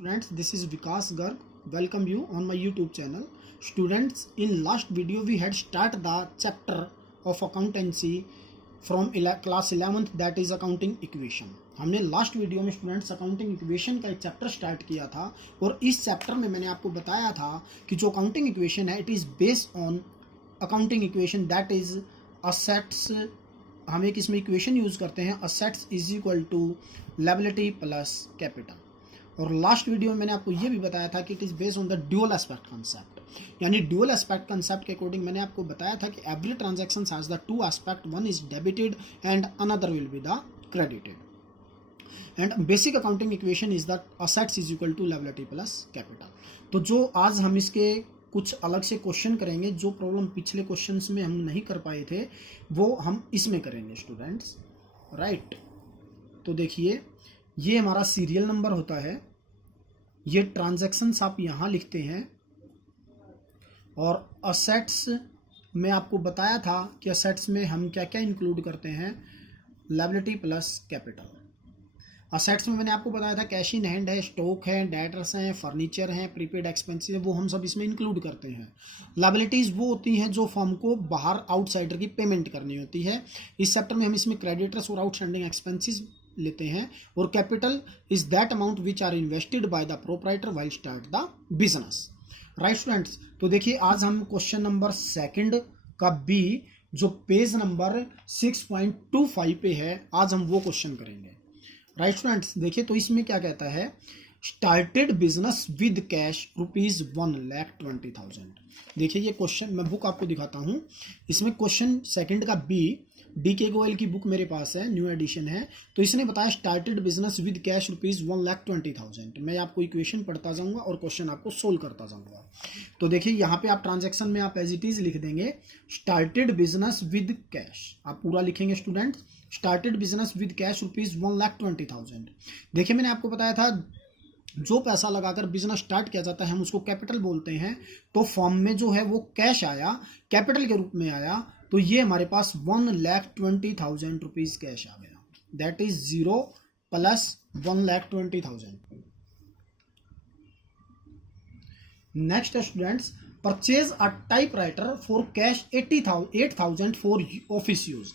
students, this is Vikas Garg. Welcome you on my YouTube channel. Students, in last video we had start the chapter of accountancy from class 11th, that is accounting equation. हमने last video में students accounting equation का एक chapter start किया था और इस chapter में मैंने आपको बताया था कि जो अकाउंटिंग इक्वेशन है it is based on accounting equation that is assets. हम एक इसमें इक्वेशन यूज करते हैं, assets is equal to liability plus capital. और लास्ट वीडियो में मैंने आपको ये भी बताया था कि it is based on the dual aspect concept, यानी ड्यूअल एस्पेक्ट कंसेप्ट के अकॉर्डिंग मैंने आपको बताया था कि every transaction has the two aspect, one is debited and another will be the credited. And basic accounting equation is the assets is equal to liability plus capital. तो जो आज हम इसके कुछ अलग से क्वेश्चन करेंगे, जो प्रॉब्लम पिछले क्वेश्चंस में हम नहीं कर पाए थे वो हम इसमें करेंगे स्टूडेंट्स, राइट। तो देखिए ये हमारा सीरियल नंबर होता है, ये ट्रांजैक्शंस आप यहाँ लिखते हैं और असेट्स में आपको बताया था कि असेट्स में हम क्या क्या इंक्लूड करते हैं, लायबिलिटी प्लस कैपिटल। असेट्स में मैंने आपको बताया था कैश इन हैंड है, स्टॉक है, डेटर्स हैं, फर्नीचर हैं, प्रीपेड एक्सपेंसेस है, वो हम सब इसमें इंक्लूड करते हैं। लायबिलिटीज़ वो होती हैं जो फर्म को बाहर आउटसाइडर की पेमेंट करनी होती है। इस चैप्टर में हम इसमें क्रेडिटर्स और आउटस्टैंडिंग एक्सपेंसेस लेते हैं। और capital is that amount which are invested by the proprietor while start the business, right students. तो देखिए आज हम क्वेश्चन नंबर सेकंड का बी जो पेज नंबर 6.25 पे है, आज हम वो क्वेश्चन करेंगे, राइट स्टूडेंट्स। देखिए तो इसमें क्या कहता है, स्टार्टेड बिजनेस विद कैश ₹1,20,000। देखिए ये क्वेश्चन मैं बुक आपको दिखाता हूँ, इसमें क्वेश्चन सेकंड का बी DK गोयल की बुक मेरे पास है, न्यू एडिशन है। तो इसने बताया स्टार्टेड बिजनेस विद कैश ₹1,20,000। मैं आपको इक्वेशन पढ़ता जाऊंगा और क्वेश्चन आपको सोल्व करता जाऊंगा। तो देखिए यहाँ पे आप ट्रांजैक्शन में आप एज इट इज लिख देंगे स्टार्टेड बिजनेस विद कैश, आप पूरा लिखेंगे students, started business with cash ₹1,20,000। देखिए मैंने आपको बताया था जो पैसा लगाकर बिजनेस स्टार्ट किया जाता है हम उसको कैपिटल बोलते हैं। तो फॉर्म में जो है वो कैश आया, कैपिटल के रूप में आया, तो ये हमारे पास ₹1,20,000 कैश आ गया, that is 0 plus 1,20,000। Next students, purchase a typewriter for cash 8,000 for office use,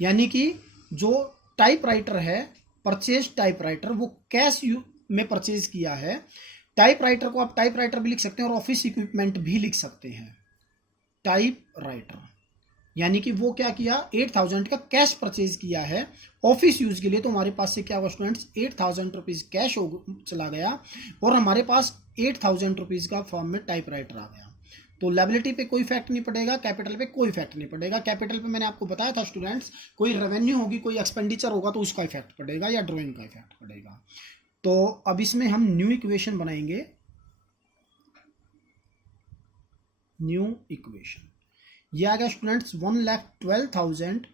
यानी कि जो टाइपराइटर है, परचेज टाइपराइटर वो कैश में परचेज किया है। टाइपराइटर को आप टाइपराइटर भी लिख सकते हैं और ऑफिस इक्विपमेंट भी लिख सकते हैं। टाइपराइटर यानी कि वो क्या किया, 8,000 का कैश परचेज किया है ऑफिस यूज के लिए। तो हमारे पास से क्या हुआ स्टूडेंट्स, ₹8,000 कैश चला गया और हमारे पास ₹8,000 का फॉर्म में टाइपराइटर आ गया। तो लायबिलिटी पे कोई इफेक्ट नहीं पड़ेगा, कैपिटल पे कोई इफेक्ट नहीं पड़ेगा। कैपिटल पे मैंने आपको बताया था स्टूडेंट्स, कोई रेवेन्यू होगी, कोई एक्सपेंडिचर होगा तो उसका इफेक्ट पड़ेगा या ड्रॉइंग का इफेक्ट पड़ेगा। तो अब इसमें हम न्यू इक्वेशन बनाएंगे, न्यू इक्वेशन ये आ गया students 1,12,000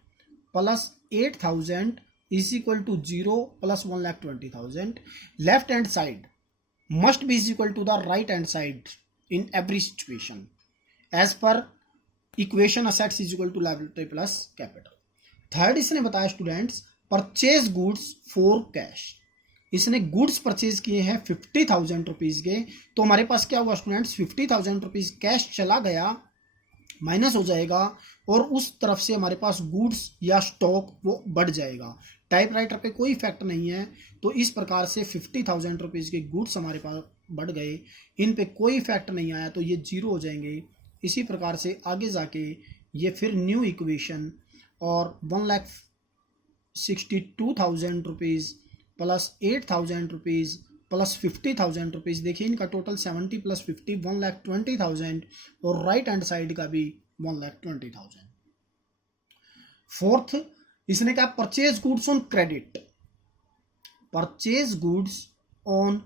plus 8,000 is equal to 0 plus 1,20,000। Left hand side must be is equal to the right hand side in every situation as per equation assets is equal to liability plus capital. Third इसने बताया students purchase goods for cash, इसने goods purchase किए हैं ₹50,000 के। तो हमारे पास क्या हुआ स्टूडेंट्स, ₹50,000 कैश चला गया, माइनस हो जाएगा और उस तरफ से हमारे पास गुड्स या स्टॉक वो बढ़ जाएगा। टाइपराइटर पे कोई इफेक्ट नहीं है, तो इस प्रकार से ₹50,000 के गुड्स हमारे पास बढ़ गए, इन पे कोई इफेक्ट नहीं आया, तो ये 0 हो जाएंगे। इसी प्रकार से आगे जाके ये फिर न्यू इक्वेशन और ₹1,62,000 प्लस ₹8,000 प्लस ₹50,000, देखिए इनका टोटल 70 प्लस 50 1,20,000 और राइट हैंड साइड का भी 1,20,000। फोर्थ इसने कहा purchase goods on credit, purchase goods on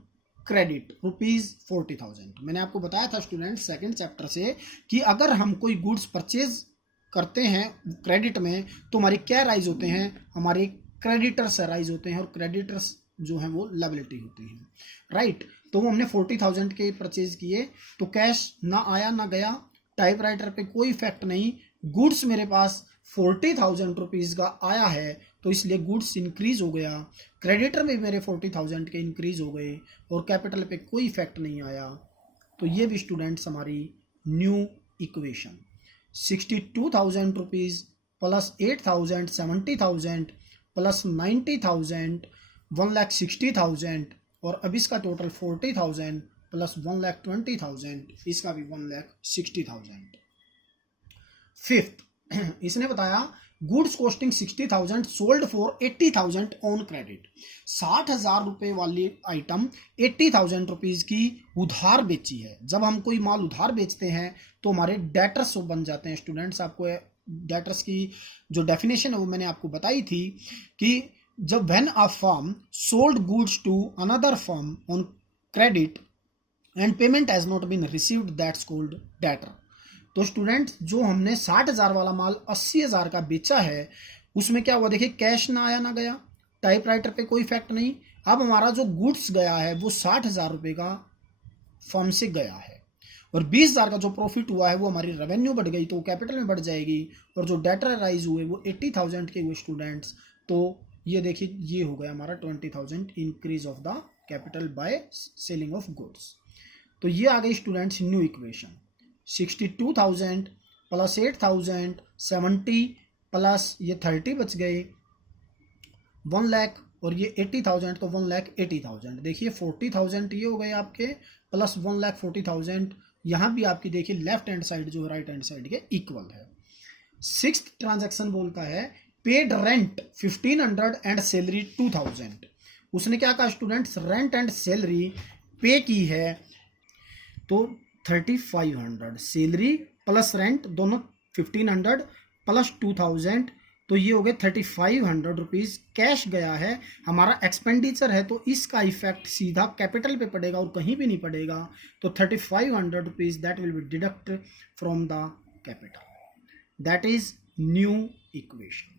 credit ₹40,000। मैंने आपको बताया था स्टूडेंट सेकंड चैप्टर से कि अगर हम कोई गुड्स परचेज करते हैं क्रेडिट में तो हमारे क्या राइज होते हैं, हमारे क्रेडिटर्स राइज होते हैं और क्रेडिटर्स जो है वो लायबिलिटी होती है, राइट। तो वो हमने 40,000 के परचेज किए, तो कैश ना आया ना गया, टाइपराइटर पे कोई इफेक्ट नहीं, गुड्स मेरे पास ₹40,000 का आया है, तो तो इसलिए गुड्स इंक्रीज हो गया, क्रेडिटर में मेरे 40,000 के इंक्रीज हो गए और कैपिटल पे कोई इफेक्ट नहीं आया। तो ये भी स्टूडेंट्स हमारी new equation 62,000 rupees plus 8,000 70,000 plus 90,000 1,60,000 और अब इसका टोटल 40,000 प्लस 1,20,000, इसका भी 1,60,000। फिफ्थ इसने बताया goods costing 60,000 sold for 80,000 on credit. 60,000 रुपये वाली आइटम 80,000 रुपीज़ की उधार बेची है। जब हम कोई माल उधार बेचते हैं तो हमारे डेटर्स बन जाते हैं। स्टूडेंट्स, आपको डेटर्स की जो डेफिनेशन है वो मैंने आपको बताई थी कि जब when a firm sold goods to another firm on credit and payment has not been received that's called debtor. तो स्टूडेंट्स, जो हमने 60,000 वाला माल 80,000 का बेचा है उसमें क्या हुआ, देखिए कैश ना आया ना गया, टाइपराइटर पे कोई इफेक्ट नहीं। अब हमारा जो गुड्स गया है वो 60,000 रुपये का फर्म से गया है और 20,000 का जो प्रॉफिट हुआ है वो हमारी रेवेन्यू बढ़ गई तो कैपिटल में बढ़ जाएगी। और जो डेटर राइज हुए वो 80,000 के हुए स्टूडेंट्स। तो ये देखिए ये हो गया हमारा 20,000 increase of the capital by selling of goods. तो ये आ गई students new equation 62,000 plus 8,000 70 plus ये 30 बच गए 1 लाख और ये 80,000 तो 1,80,000। देखिए 40,000 ये हो गए आपके प्लस 1,40,000 यहाँ भी आपकी देखिए लेफ्ट हैंड साइड जो राइट हैंड साइड के इक्वल है। सिक्स्थ ट्रांजैक्शन बोलता है पेड रेंट 1,500 एंड सैलरी 2,000। उसने क्या कहा स्टूडेंट्स, रेंट एंड सैलरी पे की है तो 3,500, सैलरी प्लस रेंट दोनों 1,500 प्लस 2,000 तो ये हो गए 3,500 रुपीज़ कैश गया है। हमारा एक्सपेंडिचर है तो इसका इफेक्ट सीधा कैपिटल पे पड़ेगा और कहीं भी नहीं पड़ेगा। तो 3,500 rupees that will be deduct from the capital, that is new equation.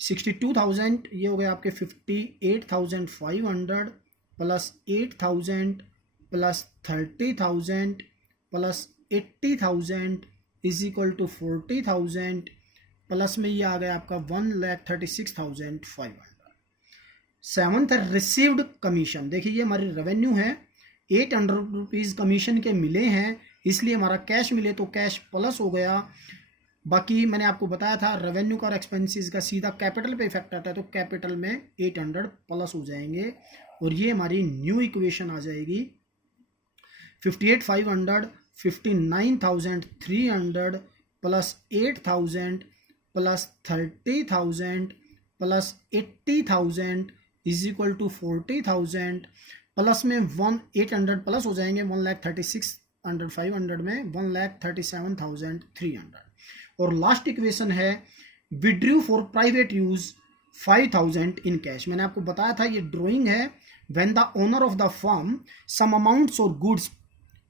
62,000 ये हो गए आपके 58,500 plus 8,000 plus 30,000 plus 80,000 is equal to 40,000 plus में ये आ गया आपका 1,36,500। सेवंथ रिसीव्ड कमीशन, देखिए ये हमारी रेवेन्यू है 800 रुपीज़ कमीशन के मिले हैं इसलिए हमारा कैश मिले तो कैश प्लस हो गया। बाकी मैंने आपको बताया था रेवेन्यू का और एक्सपेंसेस का सीधा कैपिटल पे इफेक्ट आता है तो कैपिटल में 800 प्लस हो जाएंगे और ये हमारी न्यू इक्वेशन आ जाएगी 58,500 59,300 plus 8,000 plus 30,000 plus 80,000 is equal to 40,000 plus में 800 प्लस हो जाएंगे 1,36,500 में 1,37,300 और लास्ट इक्वेशन है withdrew for private use 5,000 in cash. मैंने आपको बताया था ये ड्राइंग है when the owner of the firm some amounts और goods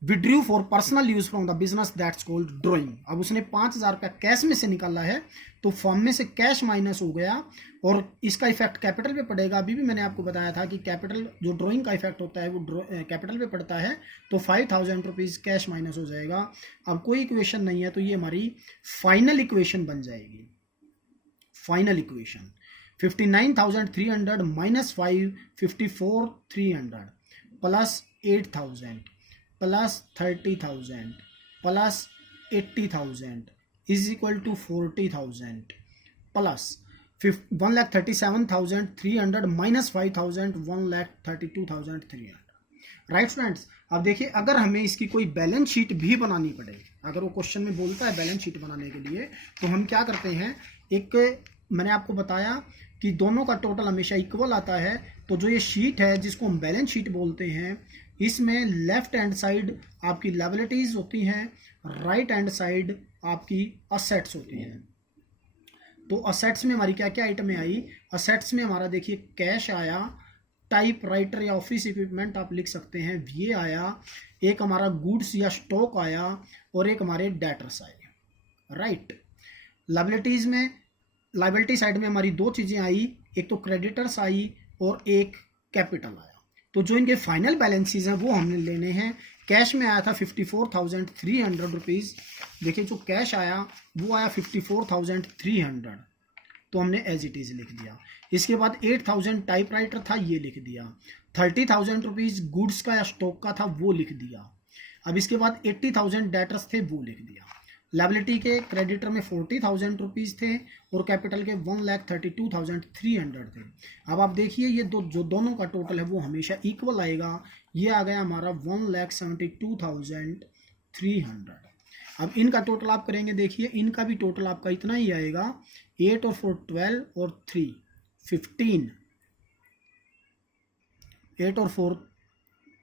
withdrew for personal use from the business that's called drawing. अब उसने 5,000 रुपया कैश में से निकाला है तो फर्म में से कैश माइनस हो गया और इसका इफेक्ट कैपिटल पे पड़ेगा। अभी भी मैंने आपको बताया था कि कैपिटल जो ड्राइंग का इफेक्ट होता है वो कैपिटल पे पड़ता है तो 5,000 रुपीज़ कैश माइनस हो जाएगा। अब कोई इक्वेशन नहीं है तो ये हमारी फाइनल इक्वेशन बन जाएगी। Final equation 59,300 minus 5 54,300 plus 8,000 plus 30,000 plus 80,000 is equal to 40,000 plus 1,37,300 minus 5,000 1,32,300। Right students, अब देखिए अगर हमें इसकी कोई बैलेंस शीट भी बनानी पड़े, अगर वो क्वेश्चन में बोलता है बैलेंस शीट बनाने के लिए तो हम क्या करते हैं, एक मैंने आपको बताया कि दोनों का टोटल हमेशा इक्वल आता है। तो जो ये शीट है जिसको हम बैलेंस शीट बोलते हैं इसमें लेफ्ट हैंड साइड आपकी लायबिलिटीज होती हैं, राइट हैंड साइड आपकी असेट्स होती हैं। तो असेट्स में हमारी क्या क्या आइटमें आई, असेट्स में हमारा देखिए कैश आया, टाइप राइटर या ऑफिस इक्विपमेंट आप लिख सकते हैं ये आया, एक हमारा गुड्स या स्टॉक आया और एक हमारे डेटर्स आए। राइट, लायबिलिटीज में लायबिलिटी साइड में हमारी दो चीज़ें आई, एक तो क्रेडिटर्स आई और एक कैपिटल आया। तो जो इनके फाइनल बैलेंसेस हैं वो हमने लेने हैं। कैश में आया था 54,300 रुपीज़। देखिए जो कैश आया वो आया 54,300। तो हमने एज इट इज़ लिख दिया। इसके बाद 8,000 टाइपराइटर था, ये लिख दिया। 30,000 रुपीज़ गुड्स का या स्टॉक का था, वो लिख दिया। अब इसके बाद 80,000 डेटर्स थे, वो लिख दिया। लायबिलिटी के क्रेडिटर में 40,000 रुपीज़ थे और कैपिटल के 1,32,300 थे। अब आप देखिए ये जो दोनों का टोटल है वो हमेशा इक्वल आएगा। ये आ गया हमारा 1,72,300। अब इनका टोटल आप करेंगे, देखिए इनका भी टोटल आपका इतना ही आएगा। 8 और 4 12 और 3 15, 8 और 4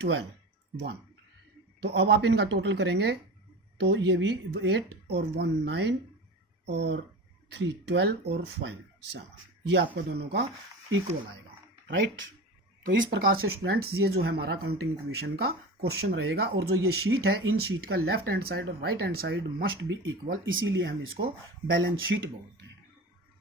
12 1। तो अब आप इनका टोटल करेंगे तो ये भी 8 और 1 9 और 3 12 और 5 7, ये आपका दोनों का इक्वल आएगा, राइट। तो इस प्रकार से स्टूडेंट्स ये जो है हमारा अकाउंटिंग इक्वेशन का क्वेश्चन रहेगा। और जो ये शीट है, इन शीट का लेफ्ट हैंड साइड और right hand side must B equal, इसीलिए हम इसको बैलेंस शीट बोलते हैं।